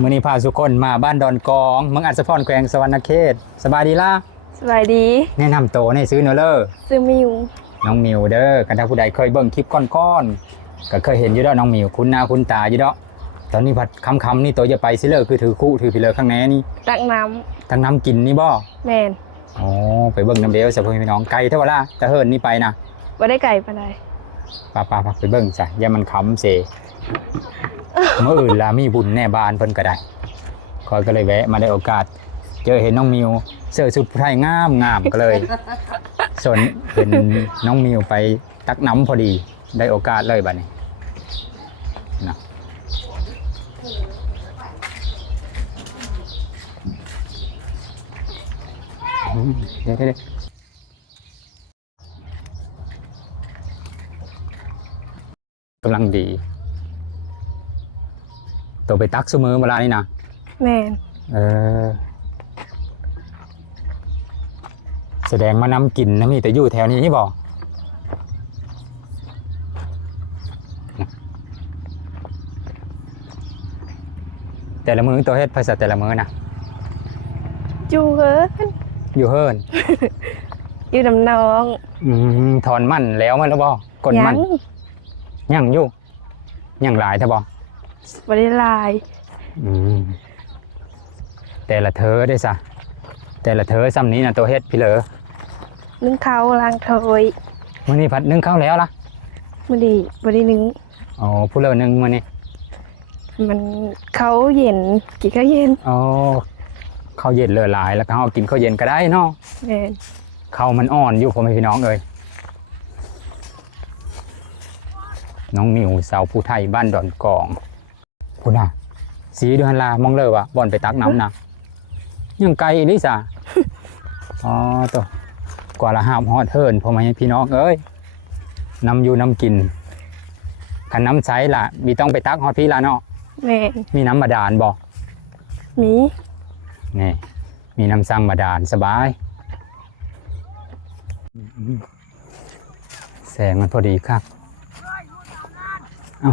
มื้อนี้พาทุกคนมาบ้านดอนกองเมืองอัศพรแขวงสะหวรรณเขตสบายดีล่ะสบายดีแนะนำตัวให้ซื้อเนอะเลอซื้อมิวน้องมิวเด้อกันถ้าผู้ใดเคยเบิ่งคลิปก้อนๆก็เคยเห็นอยู่ดอกน้องมิวคุ้นหน้าคุ้นตาอยู่ดอกตอนนี้ผัดคำนี่ตัวจะไปซิเลอคือถือคู่ถือพี่เลอข้างแน่นี่ตักน้ทั้งน้ำกินนี่บ่แมนอ๋อไปเบิ่งน้ำเดียวสะพพี่น้องไกลเท่าว่าล่ะตะเฮินนี่ไปนะบ่ได้ไก่ปานใดป้าไปเบิ่งจ้ะอย่ามันคำเสเมื่ออื่นล่ะมีบุญแน่บ้านเพิ่นก็ได้คอยก็เลยแวะมาได้โอกาสเจอเห็นน้องมิวเสื้อชุดผู้ไทยงามก็เลยส่วนเห็นน้องมิวไปตักน้ำพอดีได้โอกาสเลยบัดนี้นะเดี๋ยวกำลังดีตัวไปตักเสมอเวลานี่นะแมนแสดงมานำกินนะมีแต่อยู่แถวนี้นี่บอกแต่ละมือตัวเฮ็ดภาษาแต่ละมือนะอยู่เฮินอยู่เฮินอยู่ดำน้องถอนมันแล้วมันแล้วบอกกดมันยังอยู่ยังหลายเท่าบอกบริลายแต่ละเธอได้ซะแต่ละเธอซ้ำนี้นะตัวเฮ็ดพี่เหลอนึ่งข้าวล้างถ้วยมื้อนี้ผัดนึ่งข้าวแล้วล่ะมื้อนี้บ่ได้นึ่งอ๋อผู้เหลอนึ่งมื้อนี้มันข้าวเย็นกินข้าวเย็นอ๋อข้าวเย็นเหลือหลายแล้วก็เฮากินข้าวเย็นก็ได้เนาะแม่นข้าวมันอ่อนอยู่พ่อแม่พี่น้องเอ้ยน้องมิวสาวผู้ไทยบ้านดอนกองคุณน่ะสีเดือนลามองเลยว่ะบ่อนไปตักน้ำนะยังไกลลิซ่าอ๋อตัวกว่าละหาบฮอดเทินพ่อแม่พี่น้องเอ้ยน้ำอยู่น้ำกินขันน้ำใช้ล่ะมีต้องไปตักฮอดพี่ละเนาะแม่มีน้ำบาดาลบ่มีนี่มีน้ำซังบาดาลสบายแสงมันพอดีครับเอ้า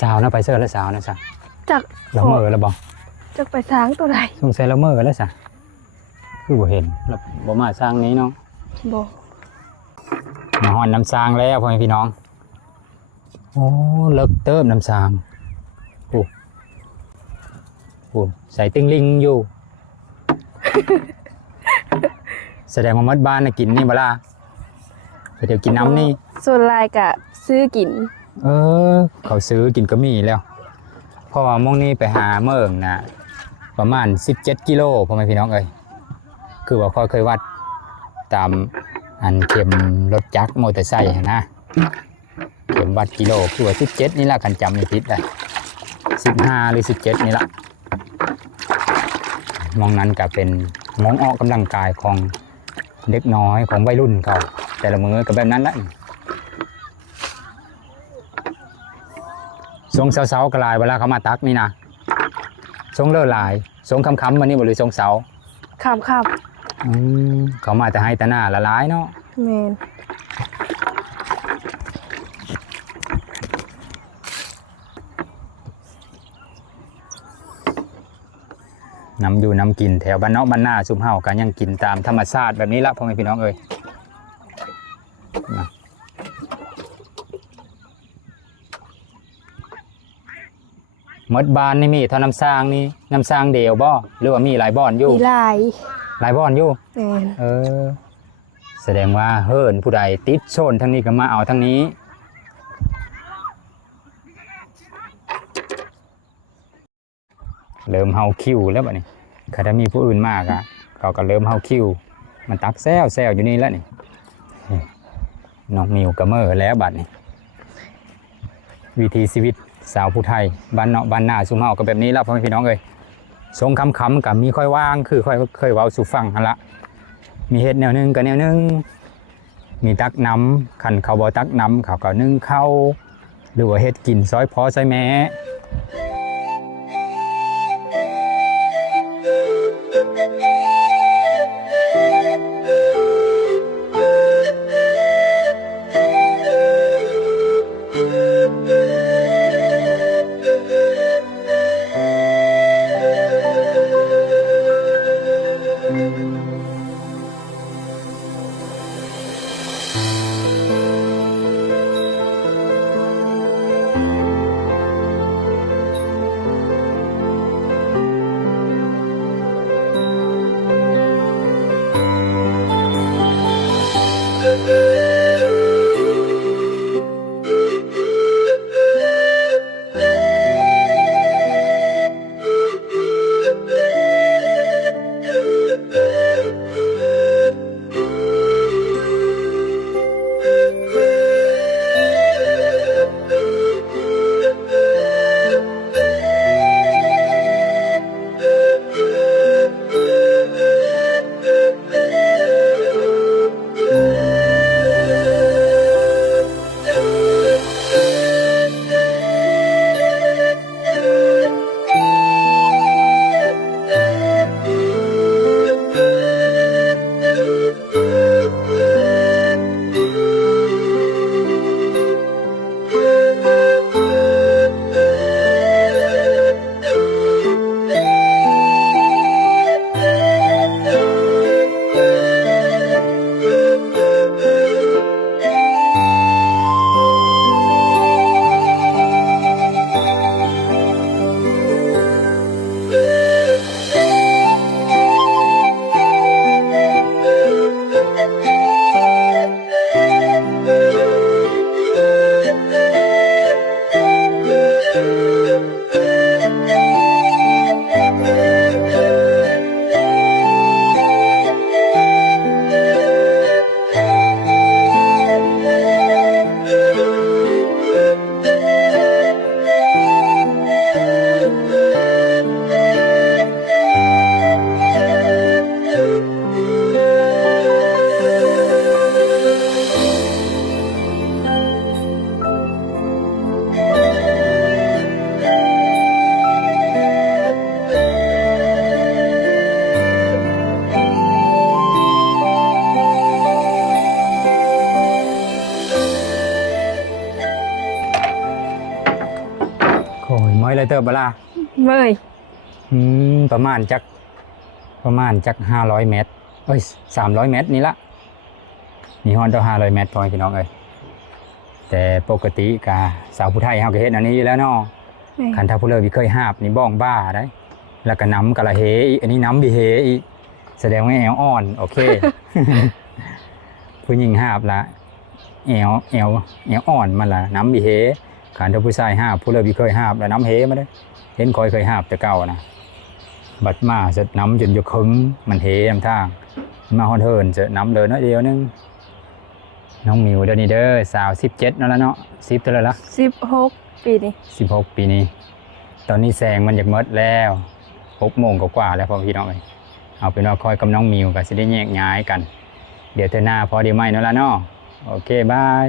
สาวนะไปเสื้อแล้วสาวนะจ๊ะจักละเมอแล้วบ่จักไปสร้างตัวใดสงสัยละเมอแล้วจ๊ะคือบ่เห็นแล้วบ่มาสร้างนี้เนาะบ่มาฮอนน้ำสร้างแล้วพ่อแม่พี่น้องโอ้เลิกเติมน้ำสร้างโอ้ใส่ติ้งลิงอยู่ แสดงว่ามัดบ้านนะกินนี่บ่ล่ะเดี๋ยวกินน้ำนี่ส่วนลายกะซื้อกินเขาซื้อกินก็มีแล้วเพราะว่ามองนี่ไปหาเมืองนะประมาณ17กิโลพ่อแม่พี่น้องเอ้ยคือว่าเคยวัดตามอันเข็มรถจักรมอเตอร์ไซค์นะเข็มวัดกิโลคือว่า17นี่ละกันจำไม่ผิดเลย15หรือ17นี่ละมองนั้นก็เป็นมองออกกำลังกายของเด็กน้อยของวัยรุ่นเขาแต่ละมือก็แบบนั้นแหละทรงเสาๆกลายเวลาเขามาตักนี่นะทรงเลื่อลายทรงคำมันนี่บ่หรือทรงเสาครับเขามาแต่ให้แต่หน้าละลายเนาะแมนน้ำอยู่น้ำกินแถวบ้านนอกบ้านหน้าซุ่มเฮากันยังกินตามธรรมชาติแบบนี้ละพ่อแม่พี่น้องเอ้ยมดบานนี่มีเท่าน้ำสร้างนี่น้ำสร้างเดียวบ่หรือว่ามีหลายบ่อนอยู่มีหลายบ่อนอยู่แสดงว่าเฮิรนผู้ใดติดโซนทั้งนี้ก็มาเอาทั้งนี้เริ่มเฮาคิวแล้วบัดนี้ถ้ามีผู้อื่นมากอ่ะเขาก็เริ่มเฮาคิวมันตักแซวอยู่นี่แล้วนี่น้องมิวก็เมื่อแล้วบัดนี้วิถีชีวิตสาวผู้ไทยบ้านเนาะบ้านหน้าซุ่มเฮาก็แบบนี้แล้วพ่อแม่พี่น้องเอ้ยสงคำกับมีค่อยว่างคือค่อยเคยเว้าสู่ฟังหั่นละมีเฮ็ดแนวนึงกับแนวนึงมีตักน้ำขันเขาบ่ตักน้ำเขาก็นึ่งข้าวหรือว่าเฮ็ดกินซอยพอซอยแม่ โอ้ยม้อยเลยเติบบ่ล่ะ เมื่อย ประมาณจัก500 เมตรเอ้ย300 เมตรนี่ละนี่ฮอนต่อ500 เมตรพอพี่น้องเอ้ยแต่ปกติกะสาวผู้ไทยเฮาก็เฮ็ดอันนี้อยู่แล้วเนาะคันถ้าผู้เลิกเคยหาบนี่บ้องบ้าได้แล้วก็น้ำกะละเฮอีกอันนี้น้ำบิเฮอีกแสดงว่าแอวอ่อนโอเค ผู้หญิงหาบละแอวอ่อนมันล่ะน้ำบิเฮคันถ้าผู้ชายหาบผู้เลิกเคยหาบแล้วน้ำเฮมาเด้เห็นเคยหาบแต่เก่านะบัดมาเสร็จน้ำจนอยู่ครึ่งมันเฮนำทางมาฮอนเฮิร์นเสร็จน้ำเลยน้อยเดียวนึงน้องมิวเดี๋ยวนี้เด้อสาว17นั่นแล้วเนาะ10เท่าไหร่ละ 16 ปีนี้ 16 ปีนี้ตอนนี้แสงมันอยากหมดแล้ว6 โมงกว่าแล้วพ่อพี่น้องเอ้ยเอาเป็นว่าคอยกับน้องมิวก็สิได้แยกย้ายกันเดี๋ยวเทื่อหน้าพอดีไหมนั่นล่ะเนาะโอเคบาย